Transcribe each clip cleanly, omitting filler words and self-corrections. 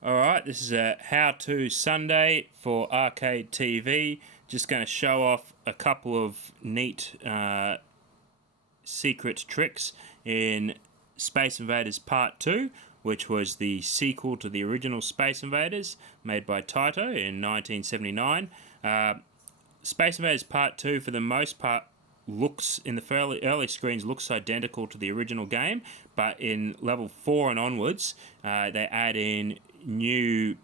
Alright, this is a how-to Sunday for Arcade TV. Just going to show off a couple of neat secret tricks in Space Invaders Part II, which was the sequel to the original Space Invaders made by Taito in 1979. Space Invaders Part II, for the most part, looks in the early screens looks identical to the original game, but in level 4 and onwards they add in new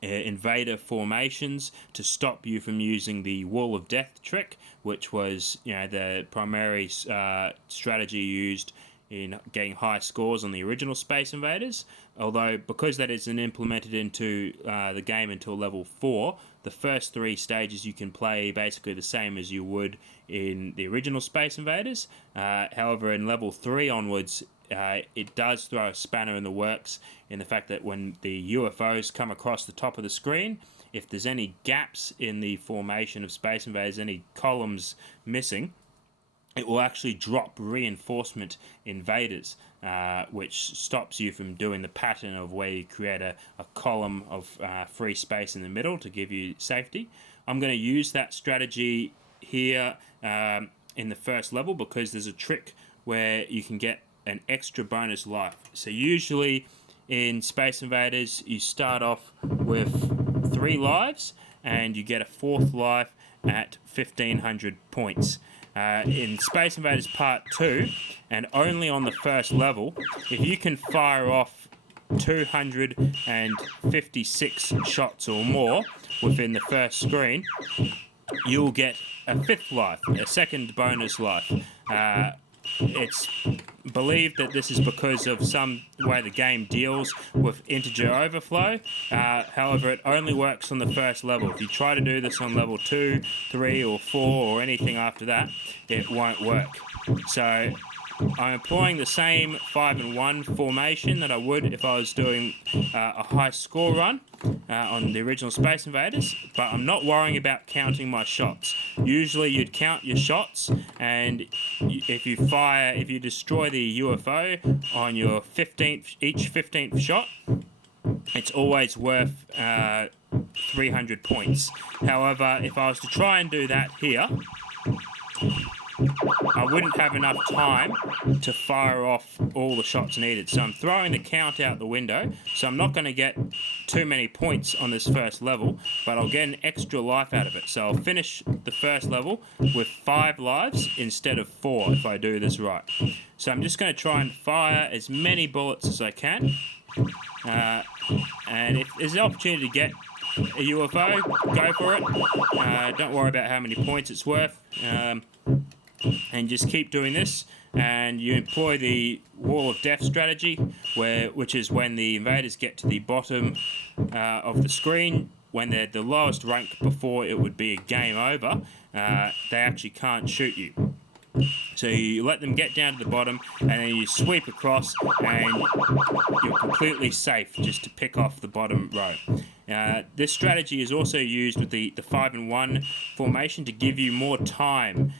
invader formations to stop you from using the wall of death trick, which was the primary strategy used in getting high scores on the original Space Invaders. Although, because that isn't implemented into the game until level 4, the first 3 stages you can play basically the same as you would in the original Space Invaders. However, in level 3 onwards, it does throw a spanner in the works in the fact that when the UFOs come across the top of the screen, if there's any gaps in the formation of Space Invaders, any columns missing, it will actually drop reinforcement invaders, which stops you from doing the pattern of where you create a column of free space in the middle to give you safety. I'm going to use that strategy here in the first level because there's a trick where you can get an extra bonus life. So usually in Space Invaders you start off with 3 lives and you get a 4th life at 1500 points. In Space Invaders Part II, and only on the first level, if you can fire off 256 shots or more within the first screen, you'll get a 5th life, a second bonus life. It's believed that this is because of some way the game deals with integer overflow. However, it only works on the first level. If you try to do this on level 2, 3 or 4 or anything after that, it won't work. So I'm employing the same 5 and 1 formation that I would if I was doing a high score run on the original Space Invaders, but I'm not worrying about counting my shots. Usually you'd count your shots, and if you destroy the UFO on your 15th, each 15th shot, it's always worth 300 points. However, if I was to try and do that here, I wouldn't have enough time to fire off all the shots needed. So I'm throwing the count out the window. So I'm not going to get too many points on this first level, but I'll get an extra life out of it. So I'll finish the first level with 5 lives instead of 4 if I do this right. So I'm just going to try and fire as many bullets as I can. And if there's an opportunity to get a UFO, go for it. Don't worry about how many points it's worth. And just keep doing this, and you employ the wall of death strategy, which is when the invaders get to the bottom of the screen, when they're the lowest rank before it would be a game over, they actually can't shoot you. So you let them get down to the bottom, and then you sweep across, and you're completely safe just to pick off the bottom row. This strategy is also used with the 5 and 1 formation to give you more time.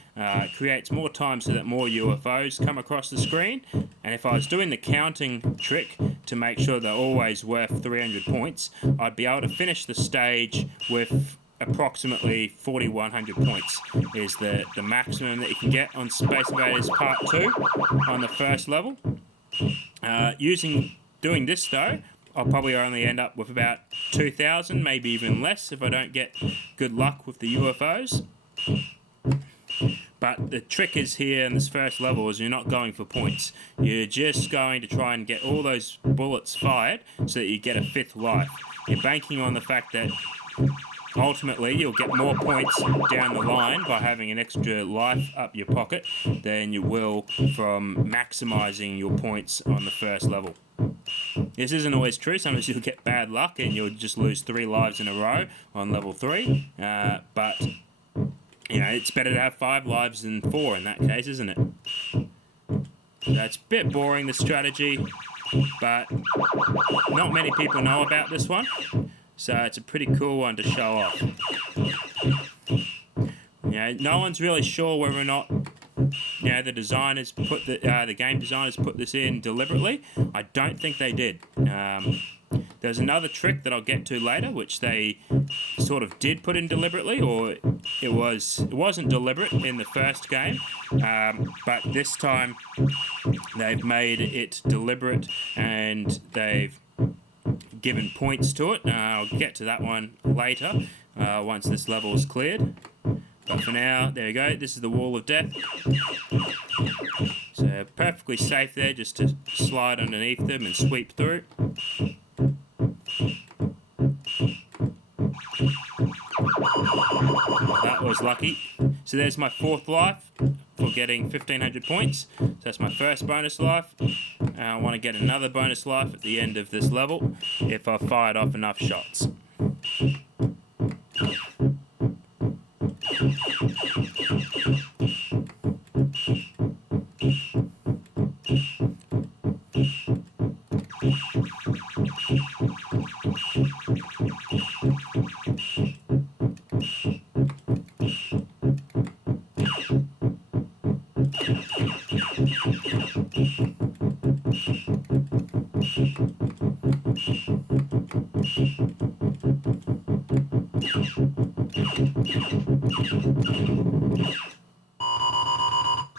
Creates more time so that more UFOs come across the screen. And if I was doing the counting trick to make sure they're always worth 300 points, I'd be able to finish the stage with approximately 4,100 points is the maximum that you can get on Space Invaders Part II on the first level. Doing this though, I'll probably only end up with about 2,000, maybe even less if I don't get good luck with the UFOs. But the trick is here in this first level is you're not going for points. You're just going to try and get all those bullets fired so that you get a 5th life. You're banking on the fact that ultimately you'll get more points down the line by having an extra life up your pocket than you will from maximising your points on the first level. This isn't always true. Sometimes you'll get bad luck and you'll just lose 3 lives in a row on level 3. But it's better to have 5 lives than 4 in that case, isn't it? So it's a bit boring, this strategy, but not many people know about this one. So it's a pretty cool one to show off. No one's really sure whether or not the designers put the game designers put this in deliberately. I don't think they did. There's another trick that I'll get to later, which they sort of did put in deliberately, or it wasn't deliberate in the first game, but this time they've made it deliberate and they've given points to it. I'll get to that one later once this level is cleared. But for now, there you go. This is the wall of death. So perfectly safe there, just to slide underneath them and sweep through. That was lucky. So there's my 4th life for getting 1500 points. So that's my first bonus life. I want to get another bonus life at the end of this level if I've fired off enough shots.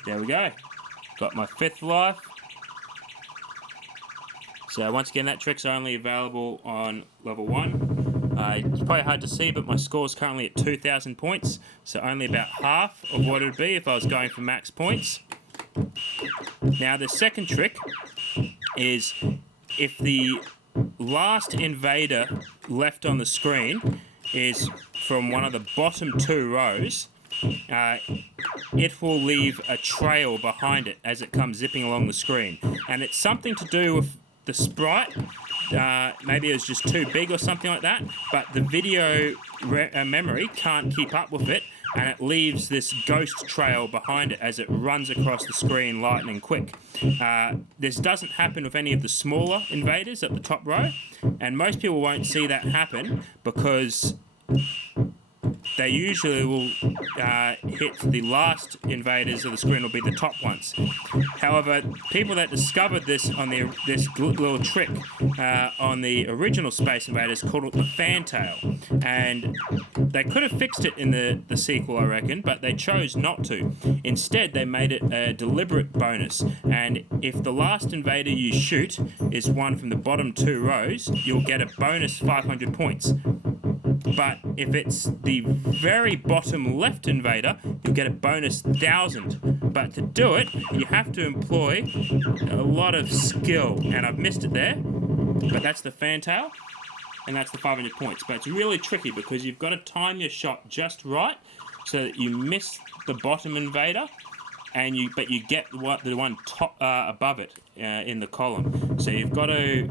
There we go. Got my 5th life. So once again, that trick's only available on level 1. It's probably hard to see, but my score's currently at 2,000 points, so only about half of what it would be if I was going for max points. Now the second trick is if the last invader left on the screen is from one of the bottom 2 rows, it will leave a trail behind it as it comes zipping along the screen. And it's something to do with the sprite. Maybe it was just too big or something like that, but the video memory can't keep up with it, and it leaves this ghost trail behind it as it runs across the screen lightning quick. This doesn't happen with any of the smaller invaders at the top row, and most people won't see that happen because they usually will hit the last invaders of the screen will be the top ones. However, people that discovered this on this little trick on the original Space Invaders called it the fantail, and they could have fixed it in the sequel, I reckon, but they chose not to. Instead, they made it a deliberate bonus, and if the last invader you shoot is one from the bottom 2 rows, you'll get a bonus 500 points. But if it's the very bottom left invader, you'll get a bonus 1,000. But to do it, you have to employ a lot of skill, and I've missed it there. But that's the fantail, and that's the 500 points. But it's really tricky because you've got to time your shot just right so that you miss the bottom invader, and you get the one top above it in the column. So you've got to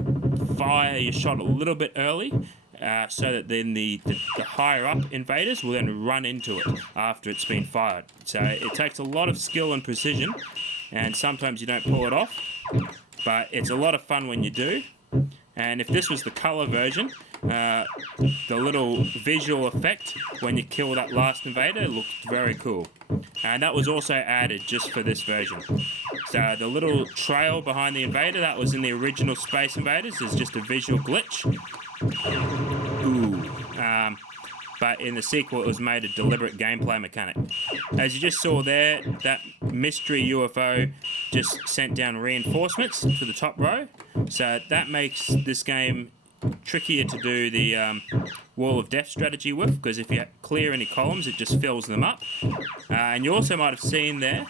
fire your shot a little bit early. So that then the higher up invaders will then run into it after it's been fired. So it takes a lot of skill and precision, and sometimes you don't pull it off, but it's a lot of fun when you do. And if this was the color version, the little visual effect when you kill that last invader looked very cool. And that was also added just for this version. So the little trail behind the invader that was in the original Space Invaders is just a visual glitch. But in the sequel it was made a deliberate gameplay mechanic. As you just saw there, that mystery UFO just sent down reinforcements to the top row, so that makes this game trickier to do the wall of death strategy with, because if you clear any columns it just fills them up. And you also might have seen there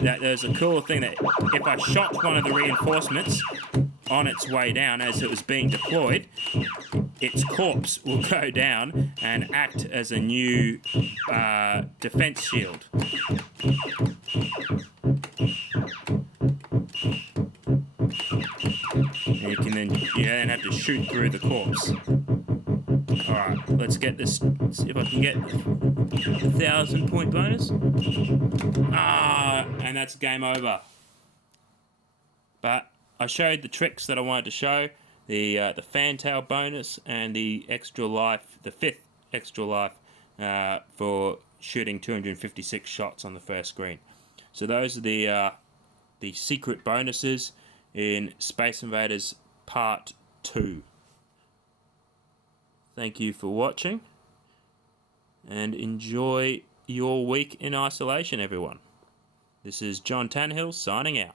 that there's a cool thing that if I shot one of the reinforcements on its way down as it was being deployed, its corpse will go down and act as a new defense shield. And you then have to shoot through the corpse. Alright, let's get this, see if I can get 1,000 point bonus. And that's game over. But I showed the tricks that I wanted to show, the fantail bonus and the extra life, the 5th extra life for shooting 256 shots on the first screen. So those are the secret bonuses in Space Invaders Part II. Thank you for watching, and enjoy your week in isolation, everyone. This is John Tannehill signing out.